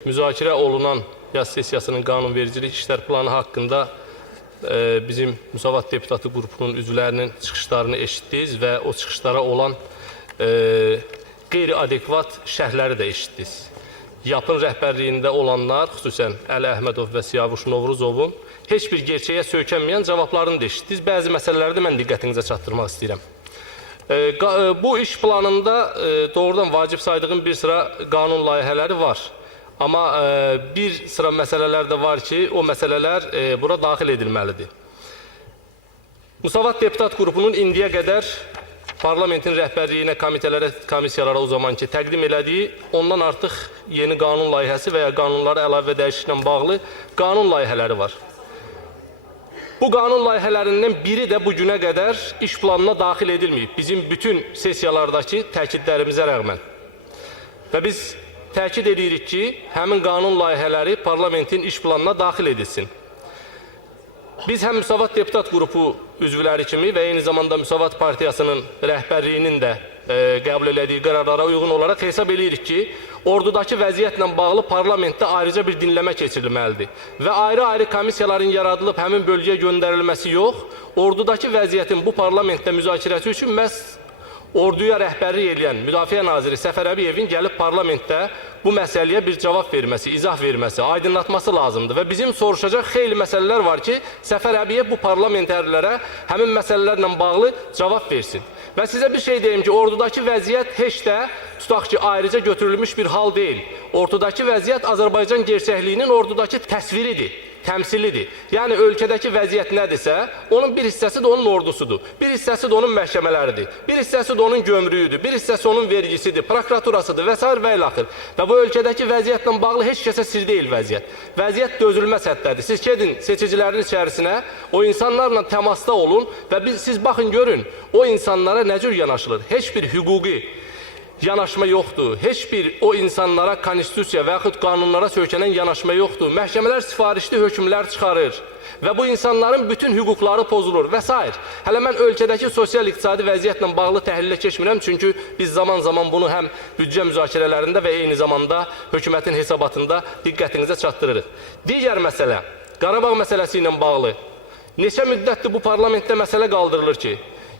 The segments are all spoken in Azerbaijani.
Müzakirə olunan yaz sessiyasının qanunvericilik işlər planı haqqında bizim Müsavat Deputatı qrupunun üzvlərinin çıxışlarını eşitdiniz və o çıxışlara olan qeyri-adekvat şərhləri də eşitdiniz. YAP-ın rəhbərliyində olanlar, xüsusən Əli Əhmədov və Siyavuş Novruzovun heç bir gerçəyə söykənməyən cavablarını da eşitdiniz. Bəzi məsələləri də mən diqqətinizə çatdırmaq istəyirəm. Bu iş planında doğrudan vacib saydığım bir sıra qanun layihələri var. Amma bir sıra məsələlər də var ki, o məsələlər bura daxil edilməlidir. Müsavat Deputat qrupunun indiyə qədər parlamentin rəhbərliyinə, komitələrə, komissiyalara o zamanki təqdim elədiyi ondan artıq yeni qanun layihəsi və ya qanunlara əlavə dəyişikliklə bağlı qanun layihələri var. Bu qanun layihələrindən biri də bu günə qədər iş planına daxil edilməyib. Bizim bütün sessiyalardakı təkidlərimizə rəğmən. Və biz təkid edirik ki, həmin qanun layihələri parlamentin iş planına daxil edilsin. Biz həm Müsavat Deputat qrupu üzvləri kimi və eyni zamanda Müsavat Partiyasının rəhbərliyinin də qəbul elədiyi qərarlara uyğun olaraq hesab edirik ki, ordudakı vəziyyətlə bağlı parlamentdə ayrıca bir dinləmə keçirilməlidir. Və ayrı-ayrı komissiyaların yaradılıb həmin bölgəyə göndərilməsi yox, ordudakı vəziyyətin bu parlamentdə müzakirəsi üçün məhz orduya rəhbərlik edən Müdafiə Naziri Səfər Əbiyevin gəlib parlamentdə bu məsələyə bir cavab verməsi, izah verməsi, aydınlatması lazımdır. Və bizim soruşacaq xeyli məsələlər var ki, Səfər Əbiyev bu parlamentərlərə həmin məsələlərlə bağlı cavab versin. Və sizə bir şey deyim ki, ordudakı vəziyyət heç də tutaq ki, ayrıca götürülmüş bir hal deyil. Ordudakı vəziyyət Azərbaycan gerçəkliyinin ordudakı təsviridir, təmsilidir. Yəni, ölkədəki vəziyyət nədirsə, onun bir hissəsi də onun ordusudur, bir hissəsi də onun məhkəmələridir, bir hissəsi də onun gömrüyüdür, bir hissəsi onun vergisidir, prokuraturasıdır və s. və ilaxır. Və bu ölkədəki vəziyyətlə bağlı heç kəsə sir deyil vəziyyət. Vəziyyət dözülməz həddədir. Siz gedin seçicilərin içərisinə, o insanlarla təmasda olun və siz baxın, görün, o insanlara nə cür yanaşılır? Heç bir hüquqi yanaşma yoxdur. Heç bir o insanlara konstitusiya və yaxud qanunlara söykənən yanaşma yoxdur. Məhkəmələr sifarişli hökmlər çıxarır və bu insanların bütün hüquqları pozulur və s. Hələ mən ölkədəki sosial-iqtisadi vəziyyətlə bağlı təhlilə keçmirəm, çünki biz zaman-zaman bunu həm büdcə müzakirələrində və eyni zamanda hökumətin hesabatında diqqətinizə çatdırırıq. Digər məsələ, Qarabağ məsələsi ilə bağlı neçə müddətdir bu parlamentdə məsələ qaldırılır ki,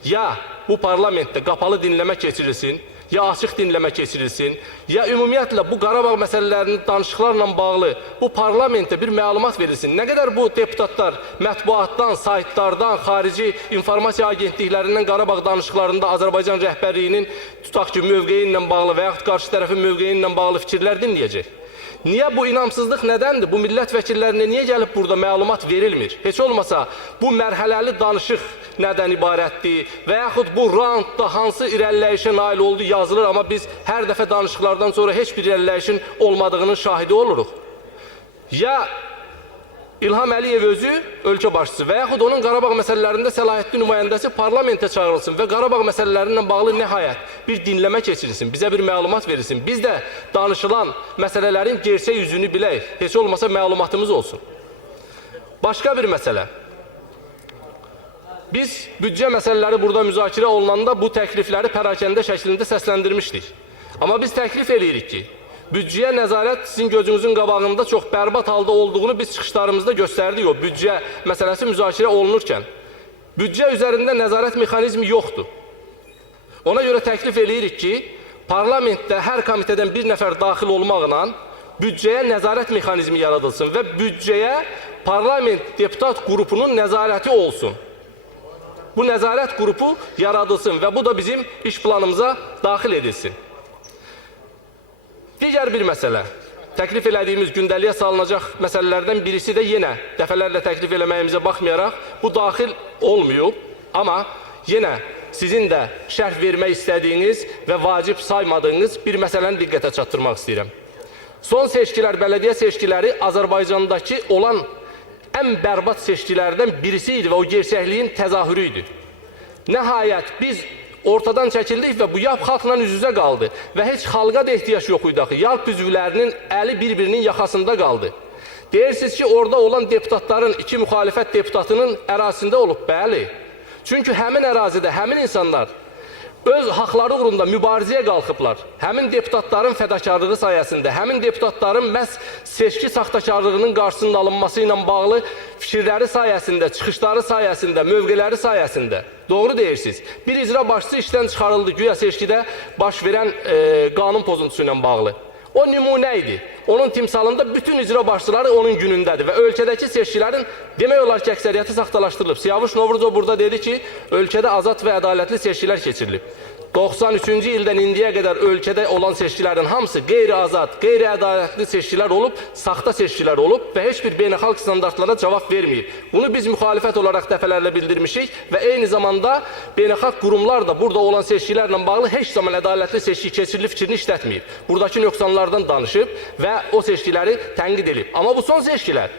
ya bu parlamentdə qapalı dinləmə keçirilsin, ya açıq dinləmə keçirilsin, ya ümumiyyətlə bu Qarabağ məsələlərinin danışıqlarla bağlı bu parlamentdə bir məlumat verilsin. Nə qədər bu deputatlar mətbuatdan, saytlardan, xarici informasiya agentliklərindən Qarabağ danışıqlarında Azərbaycan rəhbərliyinin tutaq ki, mövqeyi ilə bağlı və yaxud qarşı tərəfin mövqeyi ilə bağlı fikirlər dinləyəcək? Niyə bu inamsızlıq nədəndir? Bu millət vəkillərinə niyə gəlib burada məlumat verilmir? Heç olmasa bu mərhələli danışıq nədən ibarətdir və yaxud bu roundda hansı irəliləyişə nail oldu yazılır, amma biz hər dəfə danışıqlardan sonra heç bir irəliləyişin olmadığının şahidi oluruq. Ya İlham Əliyev özü ölkə başçısı və yaxud onun Qarabağ məsələlərində səlahiyyətli nümayəndəsi parlamentə çağırılsın və Qarabağ məsələlərindən bağlı nəhayət bir dinləmə keçirilsin, bizə bir məlumat verilsin. Biz də danışılan məsələlərin gerçək yüzünü bilək, heç olmasa məlumatımız olsun. Başqa bir məsələ. Biz büdcə məsələləri burada müzakirə olunanda bu təklifləri pərakəndə şəklində səsləndirmişdik. Amma biz təklif edirik ki, büdcəyə nəzarət sizin gözünüzün qabağında çox bərbad halda olduğunu biz çıxışlarımızda göstərdik o büdcə məsələsi müzakirə olunurkən. Büdcə üzərində nəzarət mexanizmi yoxdur. Ona görə təklif edirik ki, parlamentdə hər komitədən bir nəfər daxil olmaqla büdcəyə nəzarət mexanizmi yaradılsın və büdcəyə parlament deputat qrupunun nəzarəti olsun. Bu nəzarət qrupu yaradılsın və bu da bizim iş planımıza daxil edilsin. Digər bir məsələ, təklif elədiyimiz gündəliyə salınacaq məsələlərdən birisi də yenə dəfələrlə təklif eləməyimizə baxmayaraq bu daxil olmuyor. Amma yenə sizin də şərh vermək istədiyiniz və vacib saymadığınız bir məsələni diqqətə çatdırmaq istəyirəm. Son seçkilər, bələdiyyə seçkiləri Azərbaycandakı olan ən bərbad seçkilərdən birisi idi və o gerçəkliyin təzahürü idi. Nəhayət biz ortadan çəkildik və bu YAP xalqla üz-üzə qaldı və heç xalqa da ehtiyac yox idi axı. YAP üzvlərinin əli bir-birinin yaxasında qaldı. Deyirsiniz ki, orada olan deputatların, iki müxalifət deputatının ərazisində olub, bəli. Çünki həmin ərazidə həmin insanlar öz haqları uğrunda mübarizəyə qalxıblar. Həmin deputatların fədakarlığı sayəsində, həmin deputatların məhz seçki saxtakarlığının qarşısının alınması ilə bağlı fikirləri sayəsində, çıxışları sayəsində, mövqeləri sayəsində. Doğru deyirsiniz. Bir icra başçısı işdən çıxarıldı güya seçkidə baş verən qanun pozuntusu ilə bağlı. O nümunə idi. Onun timsalında bütün icra başçıları onun günündədir və ölkədəki seçkilərin demək olar ki, əksəriyyəti saxtalaşdırılıb. Siyavuş Novruzov burada dedi ki, ölkədə azad və ədalətli seçkilər keçirilib. 93-cü ildən indiyə qədər ölkədə olan seçkilərin hamısı qeyri-azad, qeyri-ədalətli seçkilər olub, saxta seçkilər olub və heç bir beynəlxalq standartlara cavab verməyib. Bunu biz müxalifət olaraq dəfələrlə bildirmişik və eyni zamanda beynəlxalq qurumlar da burada olan seçkilərlə bağlı heç zaman ədalətli seçki keçirilib fikrini işlətməyib. Buradakı nöqsanlardan danışıb və o seçkiləri tənqid edib. Amma bu son seçkilər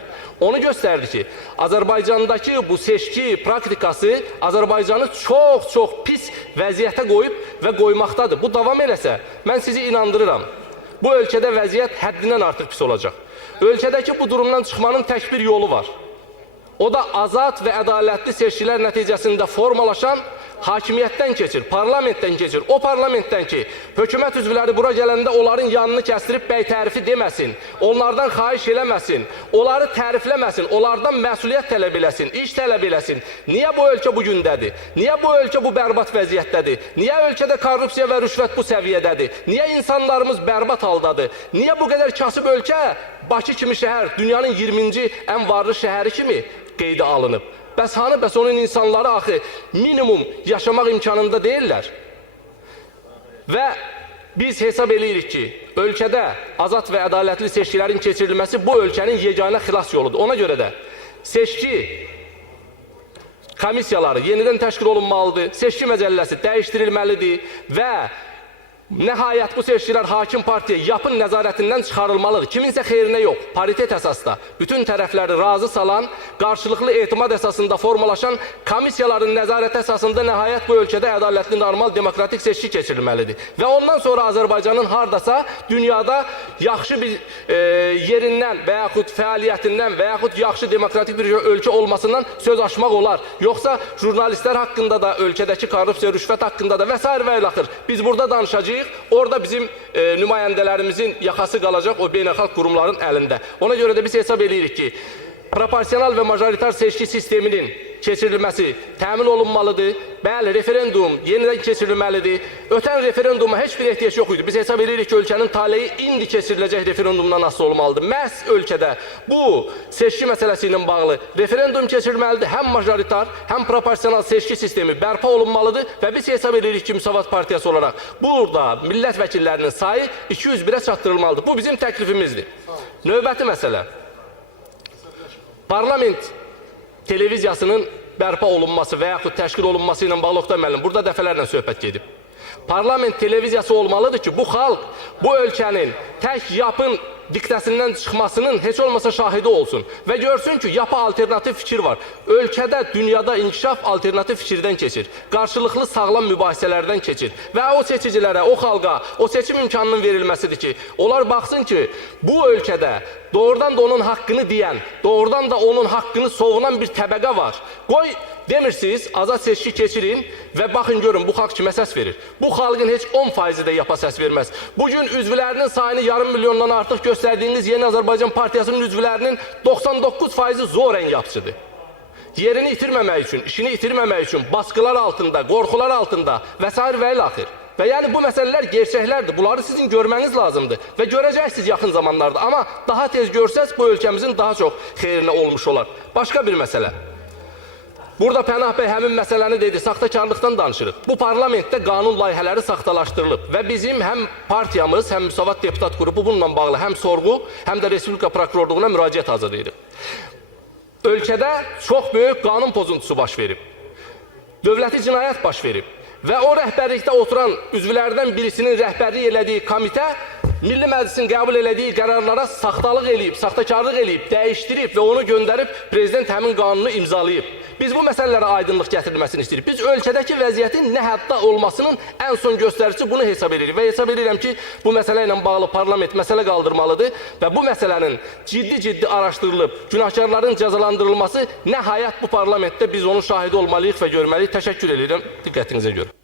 onu göstərdi ki, Azərbaycandakı bu seçki praktikası Azərbaycanı çox pis vəziyyətə qoyub və qoymaqdadır. Bu davam eləsə, mən sizi inandırıram. Bu ölkədə vəziyyət həddindən artıq pis olacaq. Ölkədəki bu durumdan çıxmanın tək bir yolu var. O da azad və ədalətli seçkilər nəticəsində formalaşan hakimiyyətdən keçir, parlamentdən keçir. O parlamentdən ki, hökumət üzvləri bura gələndə onların yanını kəsdirib bəy tərifi deməsin, onlardan xahiş eləməsin, onları tərifləməsin, onlardan məsuliyyət tələb eləsin, iş tələb eləsin. Niyə bu ölkə bu gündədir? Niyə bu ölkə bu bərbad vəziyyətdədir? Niyə ölkədə korrupsiya və rüşvət bu səviyyədədir? Niyə insanlarımız bərbad haldadır? Niyə bu qədər kasıb ölkə Bakı kimi şəhər, dünyanın 20-ci ən varlı şəhəri kimi qeydə alınıb? Bəs hanı, bəs onun insanları axı minimum yaşamaq imkanında deyirlər. Və biz hesab edirik ki, ölkədə azad və ədalətli seçkilərin keçirilməsi bu ölkənin yeganə xilas yoludur. Ona görə də seçki komissiyaları yenidən təşkil olunmalıdır, seçki məcəlləsi dəyişdirilməlidir və nəhayət bu seçkilər hakim partiya yapın nəzarətindən çıxarılmalıdır. Kiminsə xeyrinə yox, paritet əsasda bütün tərəfləri razı salan, qarşılıqlı etimad əsasında formalaşan komissiyaların nəzarət əsasında nəhayət bu ölkədə ədalətli, normal, demokratik seçki keçirilməlidir. Və ondan sonra Azərbaycanın hardasa dünyada yaxşı bir yerindən və yaxud fəaliyyətindən və yaxud yaxşı demokratik bir ölkə olmasından söz açmaq olar. Yoxsa jurnalistlər haqqında da, ölkədəki korrupsiya, rüşvət haqqında da və s. və ilaxır. Biz burada danışacağıq. Orada bizim nümayəndələrimizin yaxası qalacaq o beynəlxalq qurumların əlində. Ona görə də biz hesab edirik ki, proporsional və majoritar seçki sisteminin keçirilməsi təmin olunmalıdır. Bəli, referendum yenidən keçirilməlidir. Ötən referenduma heç bir ehtiyac yox idi. Biz hesab edirik ki, ölkənin taleyi indi keçiriləcək referendumdan asılı olmalıdır. Məhz ölkədə bu seçki məsələsi ilə bağlı referendum keçirilməlidir. Həm majoritar, həm proporsional seçki sistemi bərpa olunmalıdır və biz hesab edirik ki, Müsavat Partiyası olaraq burada millət vəkillərinin sayı 201-ə çatdırılmalıdır. Bu bizim təklifimizdir. Növbəti məsələ. Parlament televiziyasının bərpa olunması və yaxud təşkil olunması ilə bağlı Oqtay müəllim burada dəfələrlə söhbət gedib. Parlament televiziyası olmalıdır ki, bu xalq bu ölkənin tək yapın diktəsindən çıxmasının heç olmasa şahidi olsun və görsün ki, yapı alternativ fikir var. Ölkədə, dünyada inkişaf alternativ fikirdən keçir. Qarşılıqlı sağlam mübahisələrdən keçir. Və o seçicilərə, o xalqa, o seçim imkanının verilməsidir ki, onlar baxsın ki, bu ölkədə doğrudan da onun haqqını deyən, doğrudan da onun haqqını savunan bir təbəqə var. Qoy demirsiniz, azad seçki keçirin və baxın görün, bu xalq kimə səs verir? Bu xalqın heç 10% də yapa səs verməz. Bugün üzvlərinin sayını yarım milyondan artıq göstərdiyiniz Yeni Azərbaycan Partiyasının üzvlərinin 99%-i zorən yapçıdır. Yerini itirməmək üçün, işini itirməmək üçün, baskılar altında, qorxular altında və s. və ilaxır. Və yəni bu məsələlər gerçəklərdir. Bunları sizin görməniz lazımdır və görəcəksiniz yaxın zamanlarda. Amma daha tez görsəz bu ölkəmizin daha çox xeyrinə olmuş olar. Başqa bir məsələ. Burada Pənah bəy həmin məsələni dedi, saxtakarlıqdan danışırıq. Bu parlamentdə qanun layihələri saxtalaşdırılıb və bizim həm partiyamız, həm Müsavat Deputat Qrupu bununla bağlı həm sorğu, həm də Respublika Prokurorluğuna müraciət hazırlayırıq. Ölkədə çox böyük qanun pozuntusu baş verib. Dövləti cinayət baş verib və o rəhbərlikdə oturan üzvlərdən birisinin rəhbərlik elədiyi komitə Milli Məclisin qəbul elədiyi qərarlara saxtalıq eləyib, saxtakarlıq eləyib, dəyişdirib və onu göndərib prezident həmin qanunu imzalayıb. Biz bu məsələlərə aydınlıq gətirilməsini istəyirik. Biz ölkədəki vəziyyətin nə həddə olmasının ən son göstəricisi bunu hesab edirik və hesab edirəm ki, bu məsələ ilə bağlı parlament məsələ qaldırmalıdır və bu məsələnin ciddi araşdırılıb, günahkarların cəzalandırılması nəhayət bu parlamentdə biz onun şahidi olmalıyıq və görməliyik. Təşəkkür edirəm diqqətinizə görə.